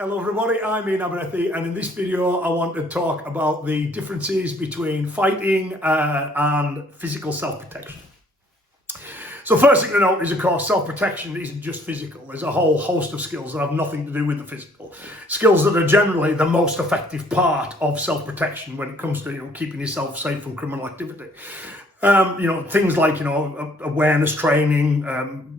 Hello everybody, I'm Ian Abernethy, and in this video I want to talk about the differences between fighting and physical self-protection. So first thing to note is, of course, self-protection isn't just physical. There's a whole host of skills that have nothing to do with the physical. Skills that are generally the most effective part of self-protection when it comes to keeping yourself safe from criminal activity. Things like, awareness training,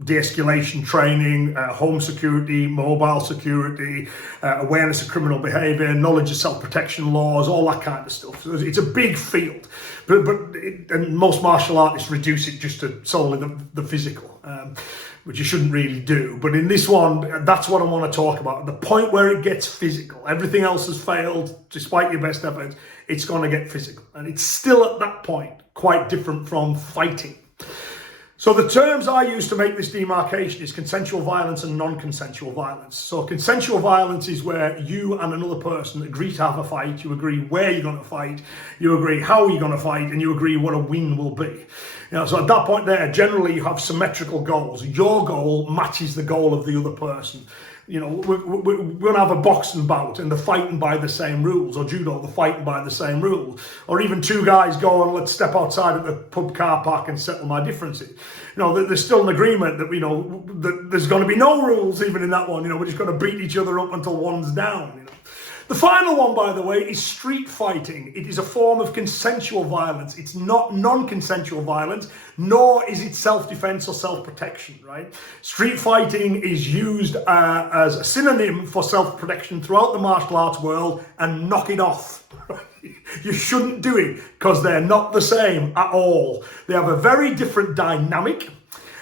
de-escalation training, home security, mobile security, awareness of criminal behavior, knowledge of self-protection laws, all that kind of stuff. So it's a big field, and most martial artists reduce it just to solely the physical, which you shouldn't really do. But in this one, that's what I want to talk about. The point where it gets physical, everything else has failed, despite your best efforts, it's going to get physical. And it's still at that point quite different from fighting. So the terms I use to make this demarcation is consensual violence and non-consensual violence. So consensual violence is where you and another person agree to have a fight, you agree where you're going to fight, you agree how you're going to fight, and you agree what a win will be. So at that point there, generally you have symmetrical goals. Your goal matches the goal of the other person. We're going to have a boxing bout and they're fighting by the same rules, or judo, they're fighting by the same rules, or even two guys go and let's step outside of the pub car park and settle my differences. There's still an agreement that, that there's going to be no rules even in that one. We're just going to beat each other up until one's down. The final one, by the way, is street fighting. It is a form of consensual violence. It's not non-consensual violence, nor is it self-defense or self-protection, right? Street fighting is used as a synonym for self-protection throughout the martial arts world, and knock it off. You shouldn't do it because they're not the same at all. They have a very different dynamic.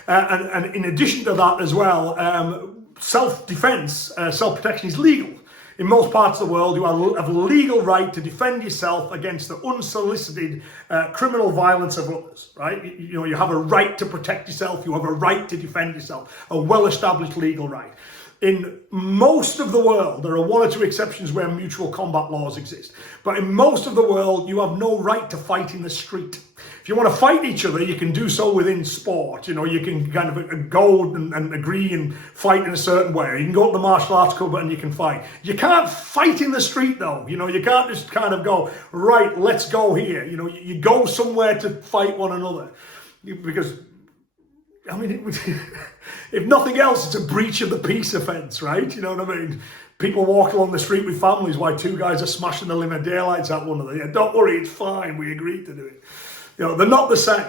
And in addition to that as well, self-defense, self-protection is legal. In most parts of the world, you have a legal right to defend yourself against the unsolicited criminal violence of others, right? You have a right to protect yourself. You have a right to defend yourself, a well-established legal right. In most of the world, there are one or two exceptions where mutual combat laws exist, but in most of the world, you have no right to fight in the street. If you want to fight each other, you can do so within sport. You can kind of go and agree and fight in a certain way. You can go to the martial arts club and you can fight. You can't fight in the street though. You can't just kind of go, right, let's go here. You go somewhere to fight one another, because if nothing else, it's a breach of the peace offence, right? You know what I mean? People walk along the street with families while two guys are smashing the living daylights at one another. Don't worry, it's fine. We agreed to do it. They're not the same.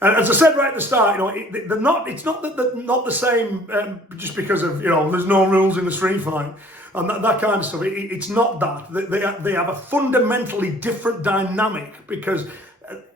And as I said right at the start, they're not. It's not that they're not the same just because of there's no rules in the street fight and that kind of stuff. It's not that. They have a fundamentally different dynamic because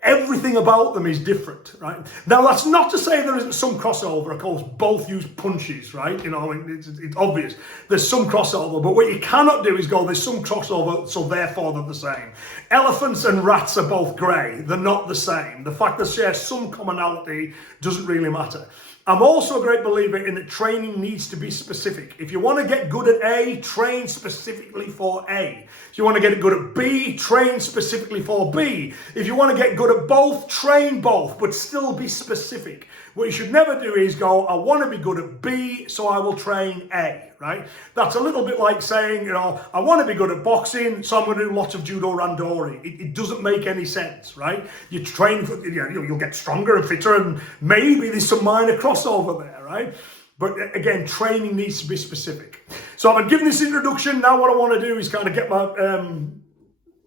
everything about them is different, right? Now, that's not to say there isn't some crossover. Of course, both use punches, right? It's obvious. There's some crossover, but what you cannot do is go, there's some crossover, so therefore they're the same. Elephants and rats are both grey. They're not the same. The fact they share some commonality doesn't really matter. I'm also a great believer in that training needs to be specific. If you want to get good at A, train specifically for A. If you want to get good at B, train specifically for B. If you want to get good at both, train both, but still be specific. What you should never do is go, I want to be good at B, so I will train A, right? That's a little bit like saying, I want to be good at boxing, so I'm going to do lots of judo randori. It doesn't make any sense, right? You train, you'll get stronger and fitter, and maybe there's some minor crossover there, right? But again, training needs to be specific. So I've given this introduction. Now what I want to do is kind of get my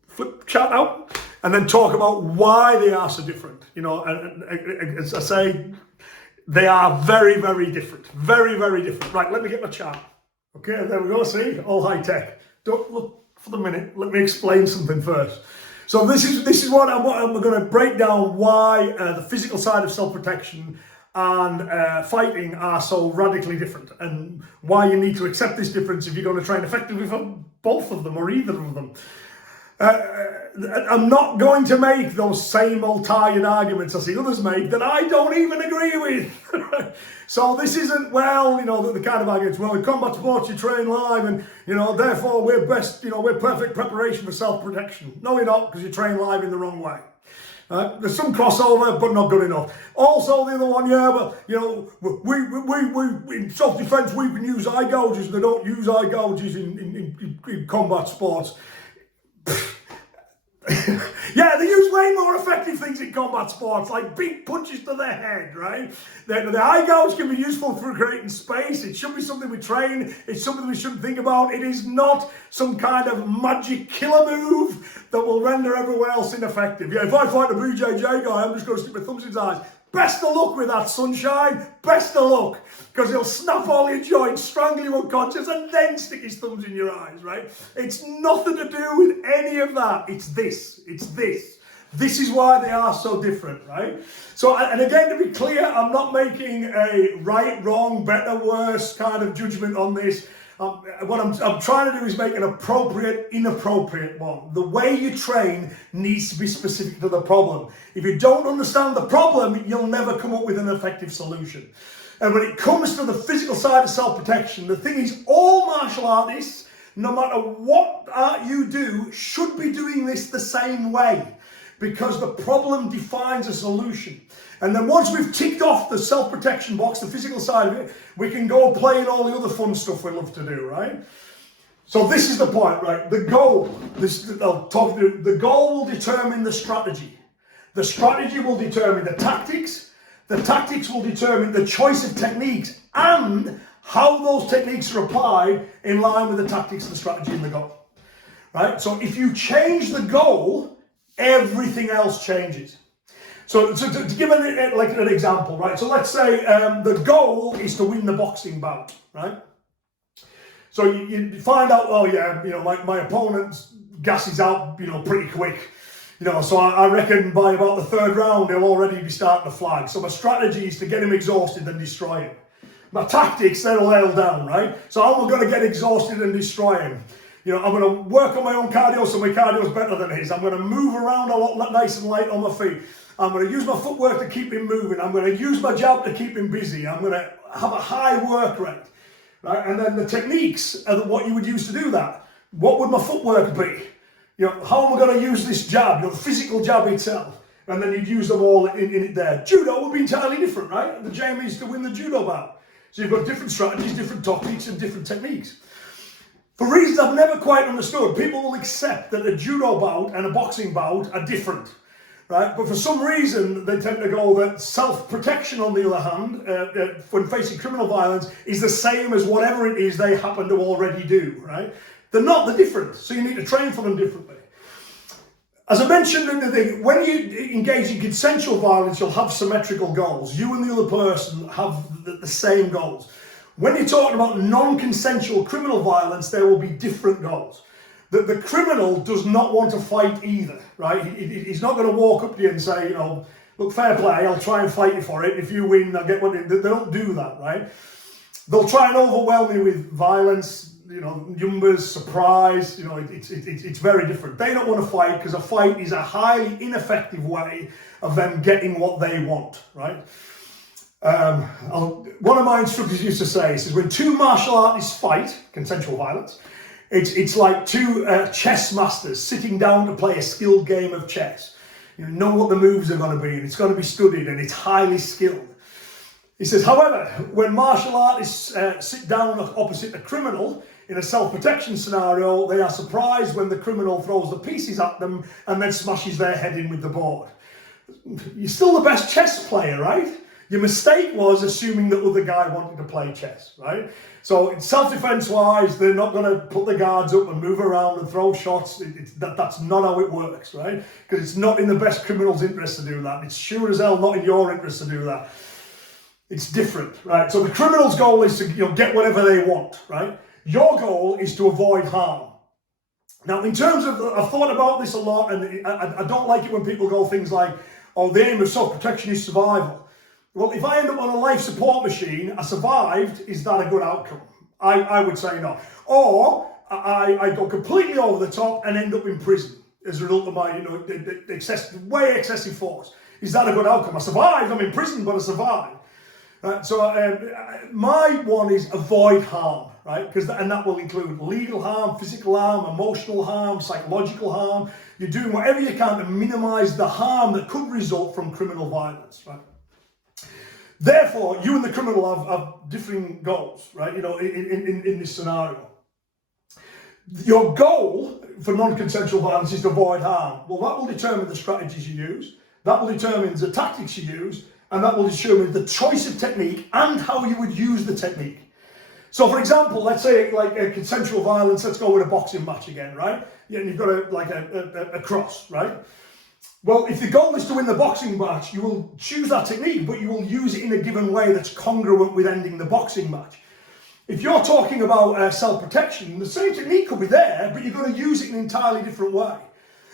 flip chart out and then talk about why they are so different. And as I say, they are very, very different. Very, very different. Right, let me get my chart. Okay, there we go. See, all high tech. Don't look for the minute. Let me explain something first. So this is what I'm going to break down why the physical side of self-protection and fighting are so radically different, and why you need to accept this difference if you're going to train effectively for both of them or either of them. I'm not going to make those same old tired arguments I see others make that I don't even agree with. So this isn't, the kind of arguments, in combat sports you train live and, therefore we're best, we're perfect preparation for self-protection. No, you're not, because you train live in the wrong way. There's some crossover, but not good enough. Also, the other one, we in self-defense we can use eye gouges. They don't use eye gouges in in combat sports. Yeah, they use way more effective things in combat sports, like big punches to the head, right? The high gouge can be useful for creating space. It should be something we train. It's something we shouldn't think about. It is not some kind of magic killer move that will render everyone else ineffective. Yeah, if I fight a BJJ guy, I'm just going to stick my thumbs in his eyes. Best of luck with that, sunshine. Best of luck. Because he'll snap all your joints, strangle you unconscious, and then stick his thumbs in your eyes, right? It's nothing to do with any of that. It's this. It's this. This is why they are so different, right? So, and again, to be clear, I'm not making a right, wrong, better, worse kind of judgment on this. What I'm trying to do is make an appropriate, inappropriate one. The way you train needs to be specific to the problem. If you don't understand the problem, you'll never come up with an effective solution. And when it comes to the physical side of self-protection, the thing is, all martial artists, no matter what art you do, should be doing this the same way, because the problem defines a solution. And then once we've ticked off the self-protection box, the physical side of it, we can go play in all the other fun stuff we love to do, right? So this is the point, right? The goal, the goal will determine the strategy. The strategy will determine the tactics. The tactics will determine the choice of techniques and how those techniques are applied in line with the tactics, the strategy, and the goal, right? So if you change the goal, everything else changes. So to give an example, right? So let's say the goal is to win the boxing bout, right? So you find out, oh yeah, my opponent's gasses out, pretty quick. So I reckon by about the third round, he'll already be starting to flag. So my strategy is to get him exhausted and destroy him. My tactics, they'll nail down, right? So I'm going to get exhausted and destroy him. I'm going to work on my own cardio, so my cardio is better than his. I'm going to move around a lot nice and light on my feet. I'm going to use my footwork to keep him moving. I'm going to use my jab to keep him busy. I'm going to have a high work rate, right? And then the techniques are what you would use to do that. What would my footwork be? How am I going to use this jab? The physical jab itself. And then you'd use them all in it there. Judo would be entirely different, right? The aim is to win the judo bout. So you've got different strategies, different tactics, and different techniques. For reasons I've never quite understood, people will accept that a judo bout and a boxing bout are different, right? But for some reason, they tend to go that self-protection, on the other hand, when facing criminal violence, is the same as whatever it is they happen to already do, right? They're not, they're different, so you need to train for them differently. As I mentioned in the thing, when you engage in consensual violence, you'll have symmetrical goals. You and the other person have the same goals. When you're talking about non-consensual criminal violence, there will be different goals. The criminal does not want to fight either, right? He's not going to walk up to you and say, look, fair play, I'll try and fight you for it. If you win, I'll get what they don't do that, right? They'll try and overwhelm you with violence, numbers, surprise, it's very different. They don't want to fight because a fight is a highly ineffective way of them getting what they want, right? One of my instructors used to say, he says, when two martial artists fight, consensual violence, it's like two chess masters sitting down to play a skilled game of chess. You know what the moves are going to be, and it's going to be studied, and it's highly skilled. He says, however, when martial artists sit down opposite a criminal in a self-protection scenario, they are surprised when the criminal throws the pieces at them and then smashes their head in with the board. You're still the best chess player, right? Your mistake was assuming the other guy wanted to play chess, right? So self-defense wise, they're not going to put the guards up and move around and throw shots. That's not how it works, right? Because it's not in the best criminal's interest to do that. It's sure as hell not in your interest to do that. It's different, right? So the criminal's goal is to get whatever they want, right? Your goal is to avoid harm. Now, in terms of, I've thought about this a lot, and I don't like it when people go things like, oh, the aim of self-protection is survival. Well, if I end up on a life support machine, I survived, is that a good outcome? I would say no. Or I go completely over the top and end up in prison as a result of my, way excessive force. Is that a good outcome? I survived, I'm in prison, but I survived. My one is avoid harm, right? And that will include legal harm, physical harm, emotional harm, psychological harm. You're doing whatever you can to minimize the harm that could result from criminal violence, right? Therefore, you and the criminal have differing goals, right? In this scenario. Your goal for non-consensual violence is to avoid harm. Well, that will determine the strategies you use, that will determine the tactics you use, and that will determine the choice of technique and how you would use the technique. So for example, let's say like a consensual violence, let's go with a boxing match again, right? Yeah, and you've got a cross, right? Well, if the goal is to win the boxing match, you will choose that technique, but you will use it in a given way that's congruent with ending the boxing match. If you're talking about self-protection, the same technique could be there, but you're going to use it in an entirely different way.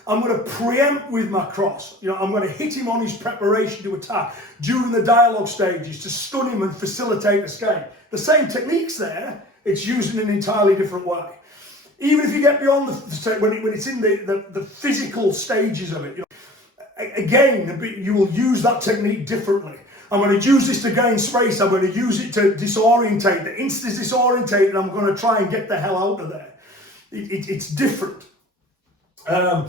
I'm going to preempt with my cross. I'm going to hit him on his preparation to attack during the dialogue stages to stun him and facilitate escape. The same technique's there, it's used in an entirely different way. Even if you get beyond when it's in the physical stages of it, again, you will use that technique differently. I'm going to use this to gain space. I'm going to use it to disorientate. The instant it's disorientated, I'm going to try and get the hell out of there. It's different. I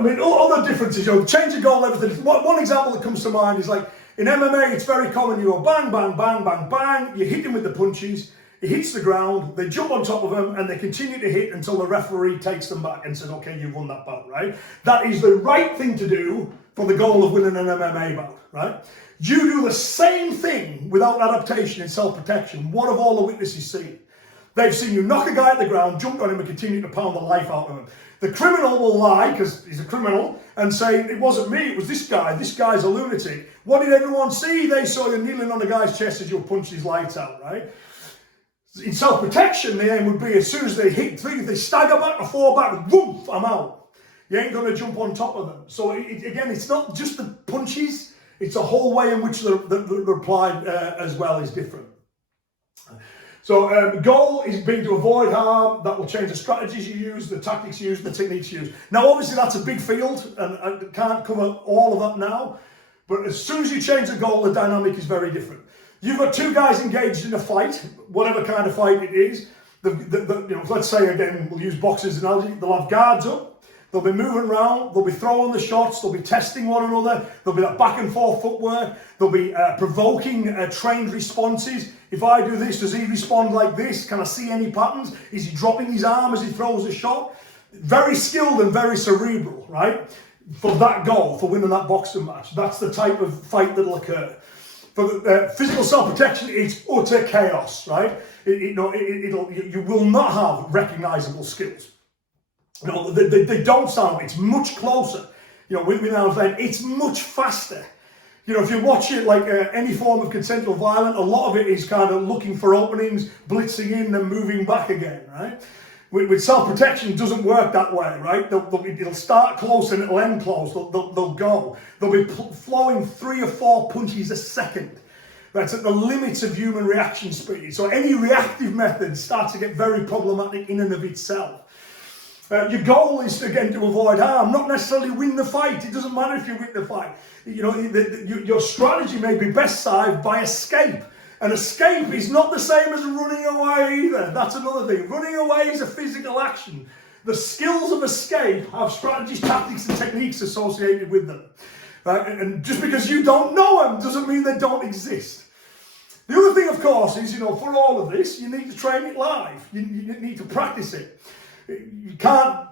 mean, all the differences, change of goal, everything. One example that comes to mind is like in MMA, it's very common. You go bang, bang, bang, bang, bang. You hit him with the punches. He hits the ground. They jump on top of him and they continue to hit until the referee takes them back and says, "Okay, you've won that bout." Right? That is the right thing to do for the goal of winning an MMA bout. Right? You do the same thing without adaptation in self-protection. What have all the witnesses seen? They've seen you knock a guy at the ground, jump on him and continue to pound the life out of him. The criminal will lie, because he's a criminal, and say, "It wasn't me, it was this guy. This guy's a lunatic." What did everyone see? They saw you kneeling on the guy's chest as you punched his lights out, right? In self-protection, the aim would be as soon as they hit, if they stagger back or fall back, woof, I'm out. You ain't going to jump on top of them. So again, it's not just the punches, it's the whole way in which they're applied as well is different. So the goal is being to avoid harm. That will change the strategies you use, the tactics you use, the techniques you use. Now, obviously, that's a big field, and I can't cover all of that now. But as soon as you change the goal, the dynamic is very different. You've got two guys engaged in a fight, whatever kind of fight it is. Let's say, again, we'll use boxers analogy. They'll have guards up. They'll be moving around, they'll be throwing the shots, they'll be testing one another, there'll be that back and forth footwork, there'll be provoking trained responses. If I do this, does he respond like this? Can I see any patterns? Is he dropping his arm as he throws a shot? Very skilled and very cerebral, right? For that goal, for winning that boxing match. That's the type of fight that'll occur. For the physical self-protection, it's utter chaos, right? You will not have recognizable skills. They don't sound, it's much closer. With me now, it's much faster. If you watch it like any form of consensual violence, a lot of it is kind of looking for openings, blitzing in, then moving back again, right? With self-protection, it doesn't work that way, right? It'll start close and it'll end close. They'll go. They'll be flowing 3 or 4 punches a second. That's at the limits of human reaction speed. So any reactive method starts to get very problematic in and of itself. Your goal is, again, to avoid harm, not necessarily win the fight. It doesn't matter if you win the fight. Your strategy may be best served by escape. And escape is not the same as running away either. That's another thing. Running away is a physical action. The skills of escape have strategies, tactics, and techniques associated with them. Right? And just because you don't know them doesn't mean they don't exist. The other thing, of course, is, for all of this, you need to train it live. You need to practice it. You can't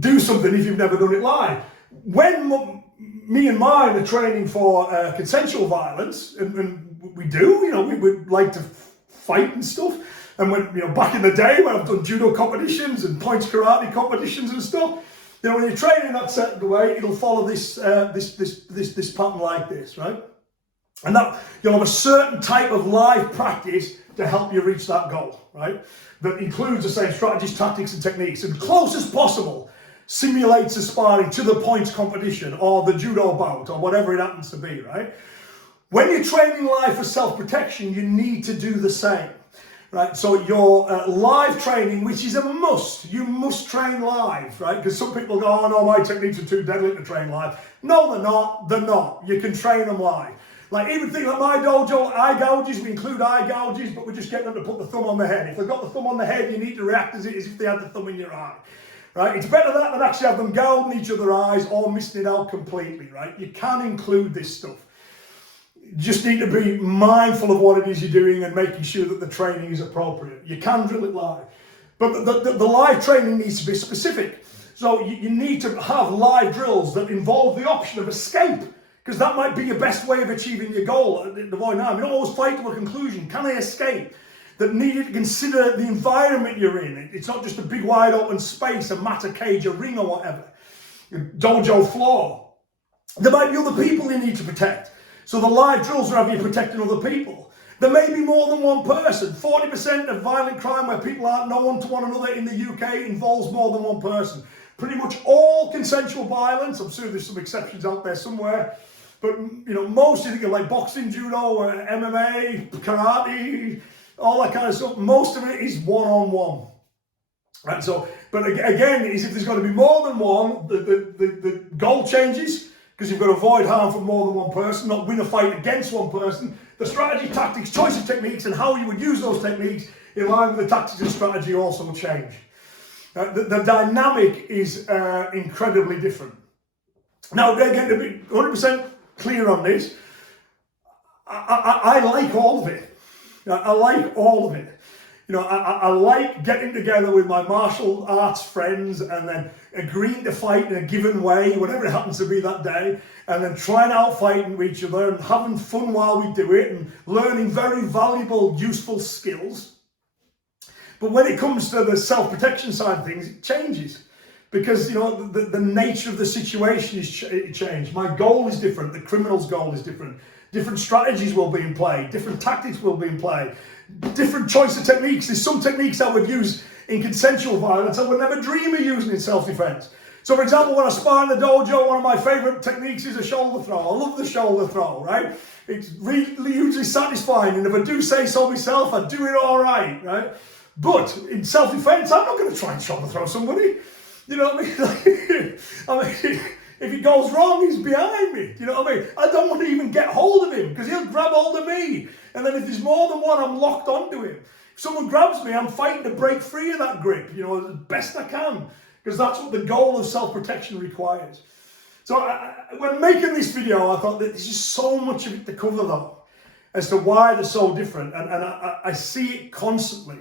do something if you've never done it live. When me and mine are training for consensual violence, and we do, we would like to fight and stuff. And when, back in the day when I've done judo competitions and points karate competitions and stuff, when you're training that certain way, it'll follow this pattern like this, right? And that you'll have a certain type of live practice to help you reach that goal, right? That includes the same strategies, tactics, and techniques, and close as possible simulates a sparring to the points competition or the judo bout or whatever it happens to be, right? When you're training live for self-protection, you need to do the same, right? So your live training, which is a must, you must train live, right? Because some people go, "Oh no, my techniques are too deadly to train live." No, they're not. You can train them live. Like even things like my dojo, eye gouges, we include eye gouges, but we just get them to put the thumb on the head. If they've got the thumb on the head, you need to react as if they had the thumb in your eye. Right? It's better that than actually have them gouging each other's eyes or missing it out completely, right? You can include this stuff. You just need to be mindful of what it is you're doing and making sure that the training is appropriate. You can drill it live. But the live training needs to be specific. So you need to have live drills that involve the option of escape, because that might be your best way of achieving your goal. Avoid harm. You don't always fight to a conclusion. Can I escape? That needed to consider the environment you're in. It's not just a big wide open space, a matter cage, a ring or whatever. Your dojo floor. There might be other people you need to protect. So the live drills are having you protecting other people. There may be more than one person. 40% of violent crime where people aren't known to one another in the UK involves more than one person. Pretty much all consensual violence, I'm sure there's some exceptions out there somewhere, but most you think of like boxing, judo, MMA, karate, all that kind of stuff, most of it is one-on-one. Right, so, but again, is if there's going to be more than one, the goal changes, because you've got to avoid harm from more than one person, not win a fight against one person. The strategy, tactics, choice of techniques, and how you would use those techniques in line with the tactics and strategy also change. The dynamic is incredibly different. Now, again, to be 100% clear on this, I like all of it. I like all of it. I like getting together with my martial arts friends and then agreeing to fight in a given way, whatever it happens to be that day, and then trying out fighting with each other and having fun while we do it and learning very valuable, useful skills. But when it comes to the self-protection side of things, it changes. Because, the nature of the situation is changed. My goal is different. The criminal's goal is different. Different strategies will be in play. Different tactics will be in play. Different choice of techniques. There's some techniques I would use in consensual violence I would never dream of using in self-defense. So, for example, when I spar in the dojo, one of my favorite techniques is a shoulder throw. I love the shoulder throw, right? It's really hugely satisfying. And if I do say so myself, I do it all right, right? But in self-defense, I'm not going to try and shoulder throw somebody. You know what I mean? If it goes wrong, he's behind me. You know what I mean? I don't want to even get hold of him because he'll grab hold of me. And then if there's more than one, I'm locked onto him. If someone grabs me, I'm fighting to break free of that grip, as best I can. Because that's what the goal of self-protection requires. So when making this video, I thought that there's just so much of it to cover though, as to why they're so different. And I see it constantly.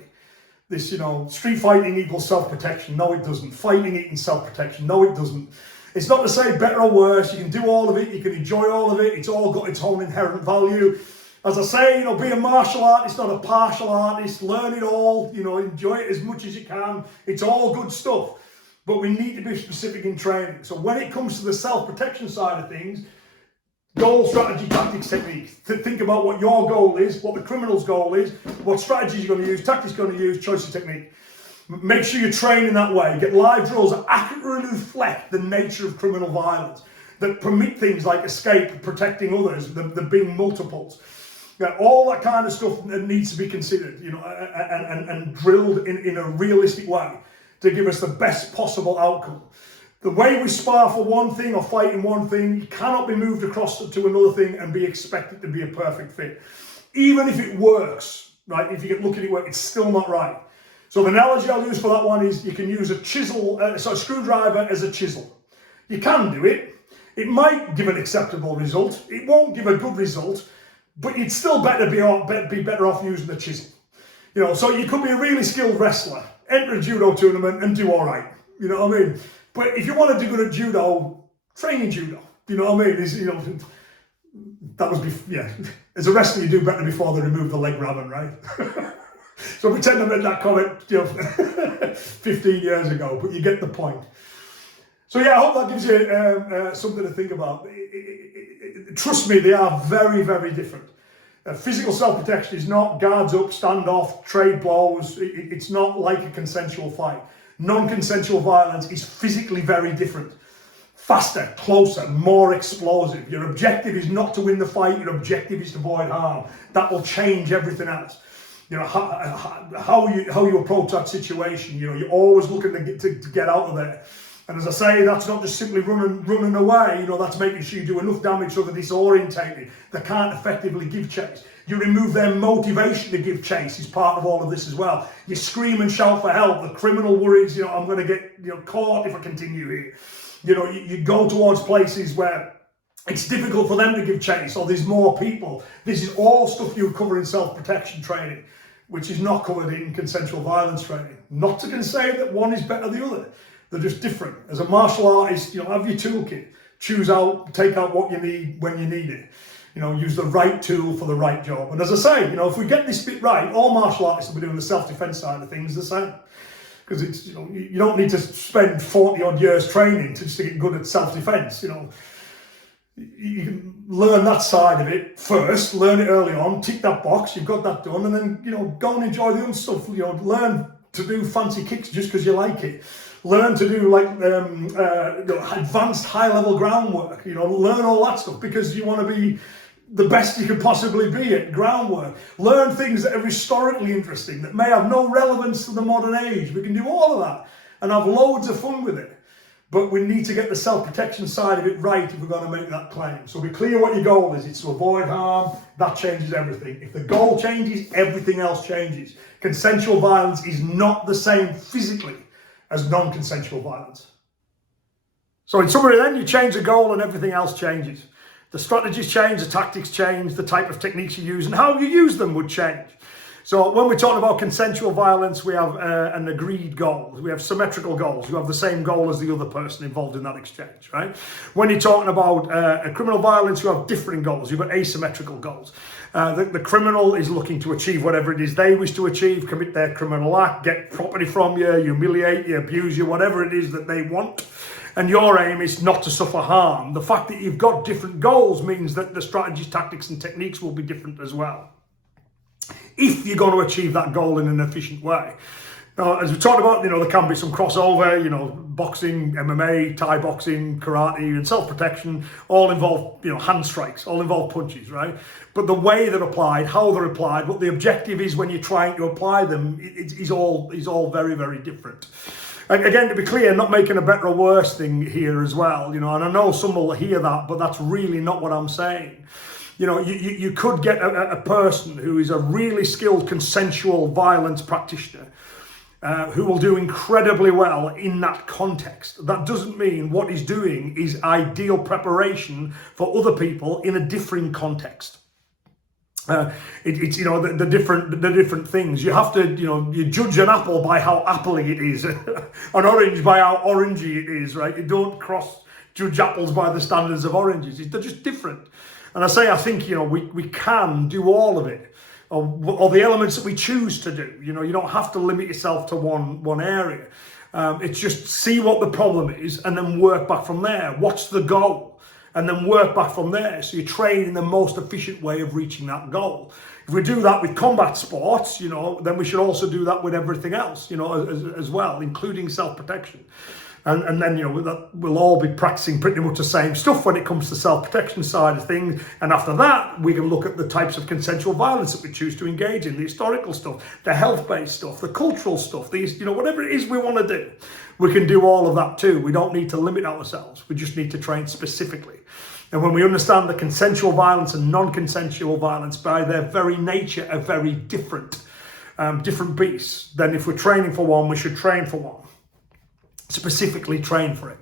This, street fighting equals self-protection. No, it doesn't. Fighting it in self-protection. No, it doesn't. It's not to say better or worse. You can do all of it. You can enjoy all of it. It's all got its own inherent value. As I say, be a martial artist, not a partial artist. Learn it all. Enjoy it as much as you can. It's all good stuff. But we need to be specific in training. So when it comes to the self-protection side of things, goal, strategy, tactics, techniques. Think about what your goal is, what the criminal's goal is, what strategies you're going to use, tactics you're going to use, choice of technique. Make sure you train in that way. Get live drills that accurately reflect the nature of criminal violence, that permit things like escape, protecting others, there being multiples. All that kind of stuff that needs to be considered, and drilled in a realistic way to give us the best possible outcome. The way we spar for one thing or fight in one thing cannot be moved across to another thing and be expected to be a perfect fit. Even if it works, right? If you get look at it work, it's still not right. So the analogy I'll use for that one is you can use a screwdriver as a chisel. You can do it. It might give an acceptable result. It won't give a good result, but you'd still be better off using the chisel. So you could be a really skilled wrestler, enter a judo tournament and do all right. You know what I mean? But if you want to do good at judo, train in judo. You know what I mean? That was, as a wrestler, you do better before they remove the leg ramming, right? So pretend I made that comment, 15 years ago, but you get the point. So I hope that gives you something to think about. Trust me, they are very, very different. Physical self-protection is not guards up, stand off, trade blows. It's not like a consensual fight. Non-consensual violence is physically very different. Faster, closer, more explosive. Your objective is not to win the fight, your objective is to avoid harm. That will change everything else. How you approach that situation, you're always looking to get out of there. And as I say, that's not just simply running away, that's making sure you do enough damage so they're disorientated. They can't effectively give chase. You remove their motivation to give chase is part of all of this as well. You scream and shout for help. The criminal worries, I'm going to get caught if I continue here. You go towards places where it's difficult for them to give chase, or there's more people. This is all stuff you would cover in self-protection training. which is not covered in consensual violence training. Not to say that one is better than the other. They're just different. As a martial artist, have your toolkit. Take out what you need when you need it. Use the right tool for the right job. And as I say, if we get this bit right, all martial artists will be doing the self-defense side of things the same. Because it's, you don't need to spend 40 odd years training to get good at self-defense. You can learn that side of it first, learn it early on, tick that box, you've got that done, and then, go and enjoy the other stuff. Learn to do fancy kicks just because you like it. Learn to do advanced high-level groundwork. Learn all that stuff because you want to be the best you can possibly be at groundwork. Learn things that are historically interesting, that may have no relevance to the modern age. We can do all of that and have loads of fun with it. But we need to get the self-protection side of it right if we're going to make that claim. So be clear what your goal is. It's to avoid harm. That changes everything. If the goal changes, everything else changes. Consensual violence is not the same physically as non-consensual violence. So in summary then, you change the goal and everything else changes. The strategies change, the tactics change, the type of techniques you use and how you use them would change. So when we're talking about consensual violence, we have an agreed goal. We have symmetrical goals. You have the same goal as the other person involved in that exchange, right? When you're talking about criminal violence, you have differing goals. You've got asymmetrical goals. The criminal is looking to achieve whatever it is they wish to achieve, commit their criminal act, get property from you, humiliate you, abuse you, whatever it is that they want. And your aim is not to suffer harm. The fact that you've got different goals means that the strategies, tactics, and techniques will be different as well, if you're going to achieve that goal in an efficient way. Now, as we talked about, there can be some crossover, boxing, MMA, Thai boxing, karate, and self-protection all involve, hand strikes, all involve punches, right? But the way they're applied, how they're applied, what the objective is when you're trying to apply them, is all very, very different. And again, to be clear, not making a better or worse thing here as well, and I know some will hear that, but that's really not what I'm saying. You could get a person who is a really skilled consensual violence practitioner who will do incredibly well in that context. That doesn't mean what he's doing is ideal preparation for other people in a differing context. It's the different things. You have to you judge an apple by how appley it is, an orange by how orangey it is, right? You don't judge apples by the standards of oranges. They're just different. And I think we can do all of it, or the elements that we choose to do. You don't have to limit yourself to one area. It's just see what the problem is and then work back from there. What's the goal? And then work back from there. So you train in the most efficient way of reaching that goal. If we do that with combat sports, then we should also do that with everything else, as well, including self-protection. And then, we'll all be practicing pretty much the same stuff when it comes to self-protection side of things. And after that, we can look at the types of consensual violence that we choose to engage in, the historical stuff, the health-based stuff, the cultural stuff, whatever it is we want to do. We can do all of that too. We don't need to limit ourselves. We just need to train specifically. And when we understand that consensual violence and non-consensual violence by their very nature are very different beasts, then if we're training for one, we should train for one. Specifically train for it.